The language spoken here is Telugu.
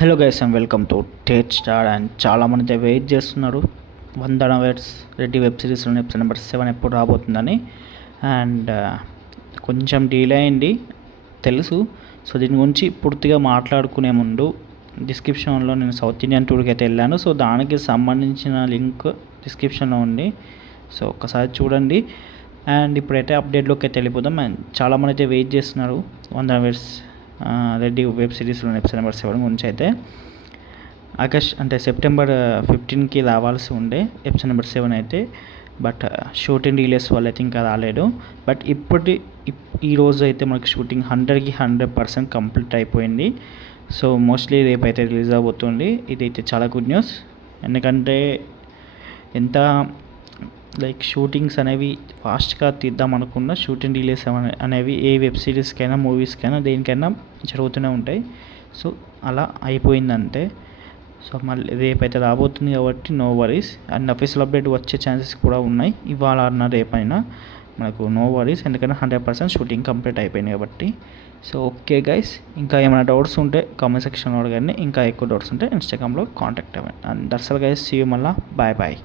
Hello guys and welcome to Tate Star. And చాలామంది అయితే వెయిట్ చేస్తున్నారు వందన వెడ్స్ రెడ్డి వెబ్ సిరీస్లోని ఎపిసోడ్ నెంబర్ 7 ఎప్పుడు రాబోతుందని. అండ్ కొంచెం డీలే అయింది తెలుసు. సో దీని గురించి పూర్తిగా మాట్లాడుకునే ముందు డిస్క్రిప్షన్లో నేను సౌత్ ఇండియన్ టూర్కి అయితే వెళ్ళాను. సో దానికి సంబంధించిన లింక్ డిస్క్రిప్షన్లో ఉంది. సో ఒక్కసారి చూడండి. అండ్ ఇప్పుడైతే అప్డేట్లోకి అయితే వెళ్ళిపోదాం. అండ్ చాలామంది అయితే వెయిట్ చేస్తున్నారు వందన వెడ్స్ రెడ్డి వెబ్ సిరీస్లో ఎపిసోడ్ నెంబర్ 7 గురించి. అయితే ఆగస్ట్ అంటే సెప్టెంబర్ 15కి రావాల్సి ఉండే ఎపిసోడ్ నెంబర్ 7 అయితే, బట్ షూటింగ్ డీలేస్ వల్ల అయితే ఇంకా రాలేదు. బట్ ఈరోజు అయితే మనకి షూటింగ్ 100కి 100% కంప్లీట్ అయిపోయింది. సో మోస్ట్లీ రేపు అయితే రిలీజ్ అవబోతుంది. ఇదైతే చాలా గుడ్ న్యూస్. ఎందుకంటే ఎంత షూటింగ్స్ అనేవి ఫాస్ట్గా తీద్దాం అనుకున్న షూటింగ్ డిలేస్ అనేవి ఏ వెబ్ సిరీస్కైనా మూవీస్కైనా దేనికైనా జరుగుతూనే ఉంటాయి. సో అలా అయిపోయిందంటే సో మళ్ళీ రేపైతే రాబోతుంది కాబట్టి no worries. And official update వచ్చే ఛాన్సెస్ కూడా ఉన్నాయి ఇవాళ అన్న రేపైనా. మనకు నో వరీస్, ఎందుకంటే 100% షూటింగ్ కంప్లీట్ అయిపోయింది కాబట్టి. సో ఓకే గైస్, ఇంకా ఏమైనా డౌట్స్ ఉంటే కామెంట్ సెక్షన్లో అడగండి. ఇంకా ఎక్కువ డౌట్స్ ఉంటే ఇన్స్టాగ్రామ్లో కాంటాక్ట్ అవ్వండి. And that's all guys, see you. మళ్ళీ బాయ్ బాయ్.